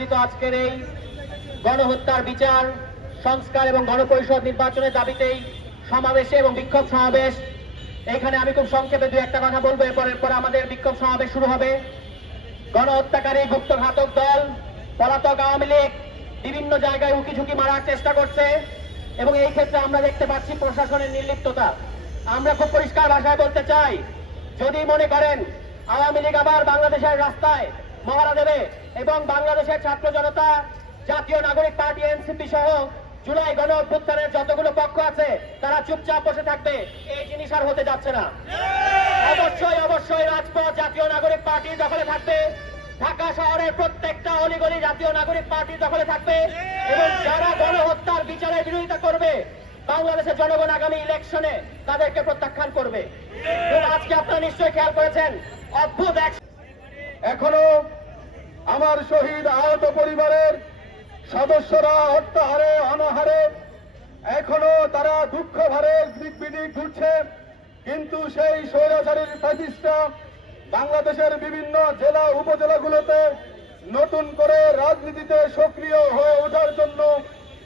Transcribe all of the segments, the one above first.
আজকের এই গণহত্যার বিচার, সংস্কার এবং গণপরিষদ নির্বাচনের দাবিতেই সমাবেশে এবং বিক্ষোভ সমাবেশ। এখানে আমি খুব সংক্ষেপে দু একটা কথা বলব এরপর এরপর আমাদের বিক্ষোভ সমাবেশ শুরু হবে। গণহত্যাকারী গুপ্ত ঘাতক দল, পলাতক আওয়ামী লীগ বিভিন্ন জায়গায় উকি ঝুঁকি মারার চেষ্টা করছে এবং এই ক্ষেত্রে আমরা দেখতে পাচ্ছি প্রশাসনের নির্লিপ্ততা। আমরা খুব পরিষ্কার ভাষায় বলতে চাই, যদি মনে করেন, আওয়ামী লীগ আবার বাংলাদেশের রাস্তায় মহড়া দেবে এবং বাংলাদেশের ছাত্র জনতা, জাতীয় নাগরিক পার্টি, এনসিপি সহ জুলাই গণ অভ্যুত্থানের যতগুলো পক্ষ আছে, তারা চুপচাপ বসে থাকবে। এই জিনিস আর হতে যাচ্ছে না। অবশ্যই অবশ্যই রাজপথ জাতীয় নাগরিক পার্টির দখলে থাকবে। ঢাকা শহরের প্রত্যেকটা অলিগলি জাতীয় নাগরিক পার্টির দখলে থাকবে এবং যারা গণহত্যার বিচারের বিরোধিতা করবে, বাংলাদেশের জনগণ আগামী ইলেকশনে তাদেরকে প্রত্যাখ্যান করবে। আজকে আপনারা নিশ্চয়ই খেয়াল করেছেন, অদ্ভুত এক এখনও আমার শহীদ আহত পরিবারের সদস্যরা হত্যাহারে, অনাহারে, এখনও তারা দুঃখ ভারে দিকবিদিক ঘুরছে। কিন্তু সেই স্বৈরাচারীর ফ্যাসিস্টরা বাংলাদেশের বিভিন্ন জেলা উপজেলাগুলোতে নতুন করে রাজনীতিতে সক্রিয় হয়ে ওঠার জন্য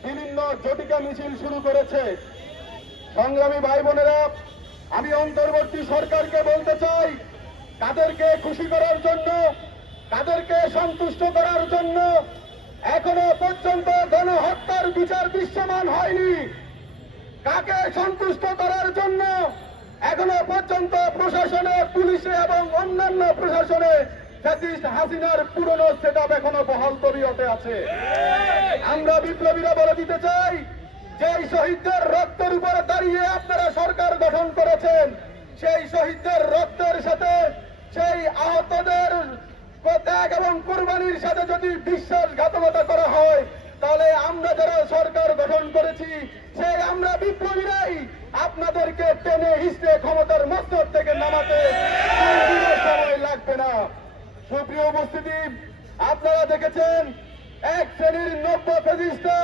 বিভিন্ন জটিকা মিছিল শুরু করেছে। সংগ্রামী ভাই বোনেরা, আমি অন্তর্বর্তী সরকারকে বলতে চাই তাদেরকে খুশি করার জন্য তাদেরকে সন্তুষ্ট করার জন্য এখনও পর্যন্ত গণহত্যার বিচার দৃশ্যমান হয়নি। কাকে সন্তুষ্ট করার জন্য এখনও পর্যন্ত প্রশাসনে পুলিশে এবং অন্যান্য প্রশাসনে হাসিনার পুরনো সেট এখনও বহাল তবিয়তে আছে। আমরা বিপ্লবীরা বলে দিতে চাই যে শহীদদের রক্তের উপরে দাঁড়িয়ে আপনারা সরকার গঠন করেছেন সেই শহীদদের রক্তের সাথে সেই আহতদের ত্যাগ এবং কোরবানির সাথে যদি বিশ্বাসঘাতকতা করা হয়, তাহলে আমরা যারা সরকার গঠন করেছি সেই আমরা বিপ্লবীরাই আপনাদেরকে টেনে হিসড়ে ক্ষমতার মস্তক থেকে নামাতে সময় লাগবে না। সুপ্রিয় উপস্থিতি, আপনারা দেখেছেন, এক শ্রেণির নব্য ফেজিস্টা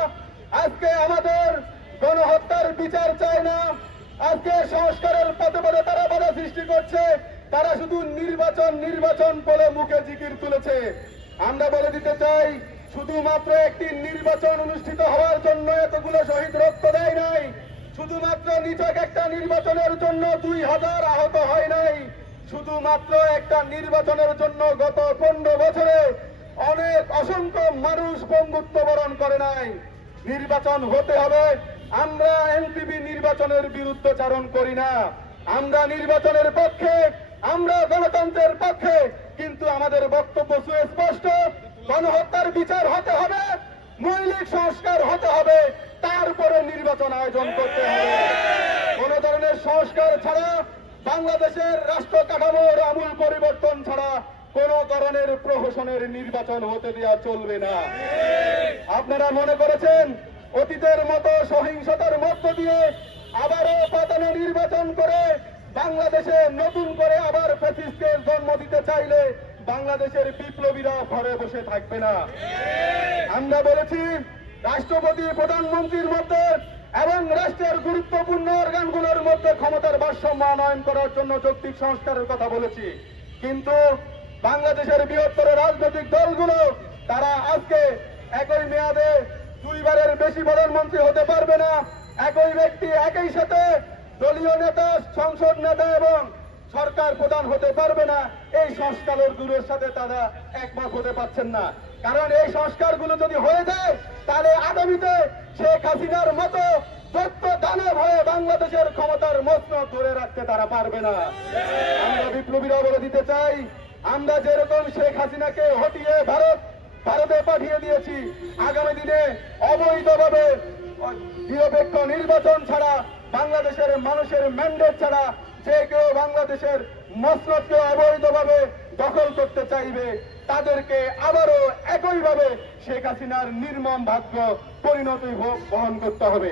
আজকে আমাদের গণহত্যার বিচার চায় না। আজকে সংস্কারের পথে পথে তারা বাধা সৃষ্টি করছে। তারা শুধু নির্বাচন নির্বাচন বলে মুখে জিকির তুলেছে। আমরা বলে দিতে চাই, শুধুমাত্র একটি নির্বাচন অনুষ্ঠিত হওয়ার জন্য এতগুলো শহীদ রক্ত দেয় নাই। শুধুমাত্র নিচক একটা নির্বাচনের জন্য দুই হাজার আহত হয় নাই। শুধুমাত্র একটা নির্বাচনের জন্য গত পনেরো বছরে অনেক অসংখ্য মানুষ বন্ধুত্ব বরণ করে নাই। নির্বাচন হতে হবে। আমরা এনসিপি নির্বাচনের বিরুদ্ধচারণ করি না। আমরা নির্বাচনের পক্ষে আমরা গণতন্ত্রের পক্ষে, কিন্তু আমাদের বক্তব্য সুস্পষ্ট, গণহত্যার বিচার হতে হবে, মৌলিক সংস্কার হতে হবে, তারপরে নির্বাচন আয়োজন করতে হবে। কোন ধরনের সংস্কার ছাড়া, বাংলাদেশের রাষ্ট্র কাঠামোর আমূল পরিবর্তন ছাড়া কোন ধরনের প্রহসনের নির্বাচন হতে দেওয়া চলবে না। আপনারা মনে করেছেন, অতীতের মতো সহিংসতার মধ্য দিয়ে আবারও পাতানো নির্বাচন করে বাংলাদেশে নতুন করে আবার ফ্যাসিস্টের জন্ম দিতে চাইলে বাংলাদেশের বিপ্লবীরা ঘরে বসে থাকবে না। আমরা বলেছি, রাষ্ট্রপতি, প্রধানমন্ত্রীর মধ্যে এবং রাষ্ট্রের গুরুত্বপূর্ণ অর্গানগুলোর মধ্যে ক্ষমতার ভারসাম্য আনয়ন করার জন্য যৌক্তিক সংস্কারের কথা বলেছি। কিন্তু বাংলাদেশের বৃহত্তর রাজনৈতিক দলগুলো, তারা আজকে একই মেয়াদে দুইবারের বেশি প্রধানমন্ত্রী হতে পারবে না। একই ব্যক্তি একই সাথে দলীয় নেতা, সংসদ নেতা এবং সরকার প্রধান হতে পারবে না। এই সংস্কারের দূরের সাথে তারা একমত হতে পারছেন না। কারণ এই সংস্কারগুলো যদি হয়ে যায়, তাহলে আগামীতে শেখ হাসিনার মতো দত্ত দানব হয়ে বাংলাদেশের ক্ষমতার মস্ত ধরে রাখতে তারা পারবে না। আমরা বিপ্লবীরা বলে দিতে চাই। আমরা যেরকম শেখ হাসিনাকে হটিয়ে ভারত, ভারতে পাঠিয়ে দিয়েছি, আগামী দিনে অবৈধভাবে নিরপেক্ষ নির্বাচন ছাড়া বাংলাদেশের মানুষের ম্যান্ডেট ছাড়া যে কেউ বাংলাদেশের মসনদকে অবৈধভাবে দখল করতে চাইবে, তাদেরকে আবারও একইভাবে শেখ হাসিনার নির্মম ভাগ্য পরিণতি বহন করতে হবে।